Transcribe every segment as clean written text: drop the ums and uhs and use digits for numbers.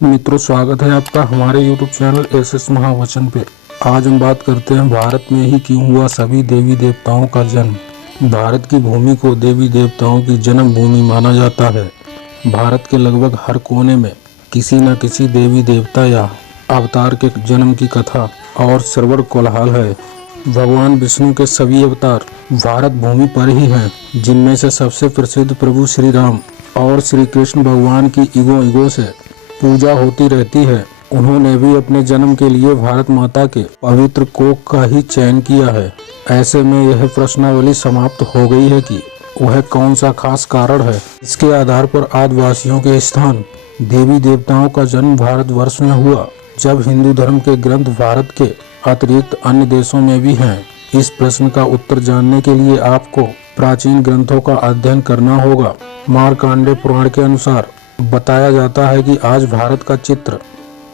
मित्रों, स्वागत है आपका हमारे YouTube चैनल एसएस महावचन पे। आज हम बात करते हैं भारत में ही क्यों हुआ सभी देवी देवताओं का जन्म। भारत की भूमि को देवी देवताओं की जन्म भूमि माना जाता है। भारत के लगभग हर कोने में किसी न किसी देवी देवता या अवतार के जन्म की कथा और श्रवण कोलाहल है। भगवान विष्णु के सभी अवतार भारत भूमि पर ही हैं, जिनमें से सबसे प्रसिद्ध प्रभु श्री राम और श्री कृष्ण भगवान की युगों से पूजा होती रहती है। उन्होंने भी अपने जन्म के लिए भारत माता के पवित्र कोख का ही चयन किया है। ऐसे में यह प्रश्नावली समाप्त हो गई है कि वह कौन सा खास कारण है। इसके आधार पर आदिवासियों के स्थान देवी देवताओं का जन्म भारतवर्ष में हुआ, जब हिंदू धर्म के ग्रंथ भारत के अतिरिक्त अन्य देशों में भी हैं। इस प्रश्न का उत्तर जानने के लिए आपको प्राचीन ग्रंथों का अध्ययन करना होगा। मार्कंडेय पुराण के अनुसार बताया जाता है कि आज भारत का चित्र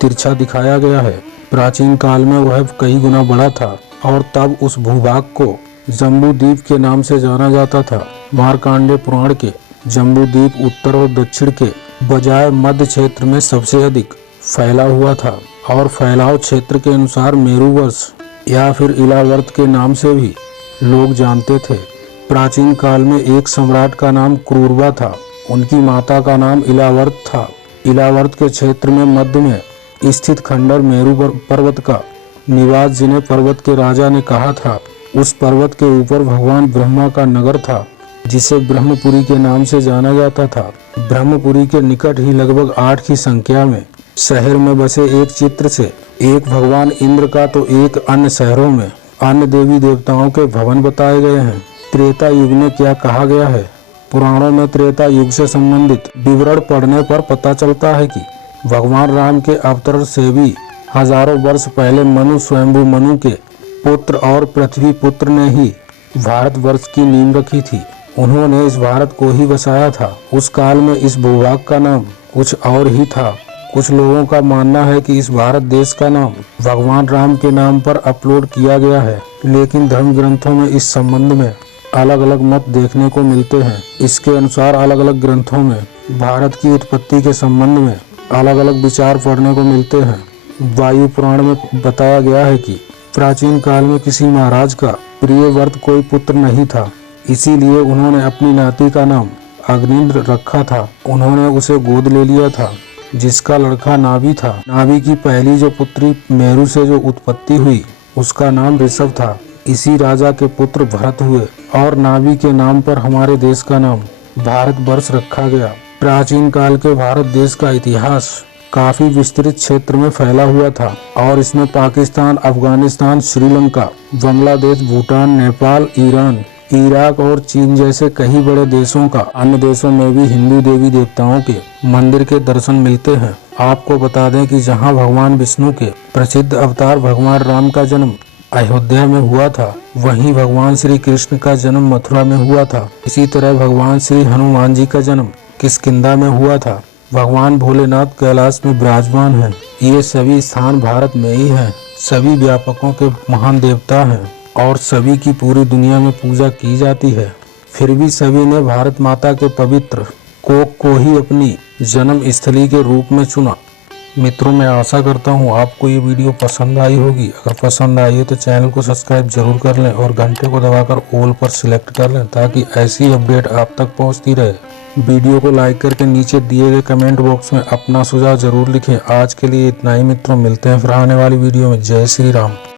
तिरछा दिखाया गया है। प्राचीन काल में वह कई गुना बड़ा था और तब उस भूभाग को जम्बू द्वीप के नाम से जाना जाता था। मार्कंडेय पुराण के जम्बू द्वीप उत्तर और दक्षिण के बजाय मध्य क्षेत्र में सबसे अधिक फैला हुआ था और फैलाव क्षेत्र के अनुसार मेरुवर्ष या फिर इलावर्त के नाम से भी लोग जानते थे। प्राचीन काल में एक सम्राट का नाम क्रूरबा था। उनकी माता का नाम इलावर्त था। इलावर्त के क्षेत्र में मध्य में स्थित खंडर मेरु पर्वत का निवास, जिन्हें पर्वत के राजा ने कहा था। उस पर्वत के ऊपर भगवान ब्रह्मा का नगर था, जिसे ब्रह्मपुरी के नाम से जाना जाता था। ब्रह्मपुरी के निकट ही लगभग 8 की संख्या में शहर में बसे एक चित्र से एक भगवान इंद्र का तो एक अन्य शहरों में अन्य देवी देवताओं के भवन बताए गए हैं। त्रेता युग में क्या कहा गया है? पुराणों में त्रेता युग से संबंधित विवरण पढ़ने पर पता चलता है कि भगवान राम के अवतरण से भी हजारों वर्ष पहले मनु, स्वयंभू मनु के पुत्र और पृथ्वी पुत्र ने ही भारतवर्ष की नींव रखी थी। उन्होंने इस भारत को ही बसाया था। उस काल में इस भूभाग का नाम कुछ और ही था। कुछ लोगों का मानना है कि इस भारत देश का नाम भगवान राम के नाम पर अपलोड किया गया है, लेकिन धर्म ग्रंथों में इस संबंध में अलग अलग मत देखने को मिलते हैं। इसके अनुसार अलग अलग ग्रंथों में भारत की उत्पत्ति के संबंध में अलग अलग विचार पढ़ने को मिलते हैं। वायु पुराण में बताया गया है कि प्राचीन काल में किसी महाराज का प्रियव्रत कोई पुत्र नहीं था, इसीलिए उन्होंने अपनी नाती का नाम अग्निंद्र रखा था। उन्होंने उसे गोद ले लिया था, जिसका लड़का नाभि था। नाभि की पहली जो पुत्री मेरु से जो उत्पत्ति हुई, उसका नाम ऋषभ था। इसी राजा के पुत्र भरत हुए और नाभि के नाम पर हमारे देश का नाम भारतवर्ष रखा गया। प्राचीन काल के भारत देश का इतिहास काफी विस्तृत क्षेत्र में फैला हुआ था और इसमें पाकिस्तान, अफगानिस्तान, श्रीलंका, बांग्लादेश, भूटान, नेपाल, ईरान, इराक और चीन जैसे कई बड़े देशों का अन्य देशों में भी हिंदू देवी देवताओं के मंदिर के दर्शन मिलते हैं। आपको बता दें कि जहां भगवान विष्णु के प्रसिद्ध अवतार भगवान राम का जन्म अयोध्या में हुआ था, वहीं भगवान श्री कृष्ण का जन्म मथुरा में हुआ था। इसी तरह भगवान श्री हनुमान जी का जन्म किष्किंधा में हुआ था। भगवान भोलेनाथ कैलाश में विराजमान हैं। ये सभी स्थान भारत में ही हैं। सभी व्यापकों के महान देवता हैं और सभी की पूरी दुनिया में पूजा की जाती है। फिर भी सभी ने भारत माता के पवित्र कोख को ही अपनी जन्म स्थली के रूप में चुना। मित्रों, मैं आशा करता हूँ आपको ये वीडियो पसंद आई होगी। अगर पसंद आई है तो चैनल को सब्सक्राइब जरूर कर लें और घंटे को दबाकर ऑल पर सिलेक्ट कर लें, ताकि ऐसी अपडेट आप तक पहुँचती रहे। वीडियो को लाइक करके नीचे दिए गए कमेंट बॉक्स में अपना सुझाव जरूर लिखें। आज के लिए इतना ही मित्रों, मिलते हैं फिर आने वाली वीडियो में। जय श्री राम।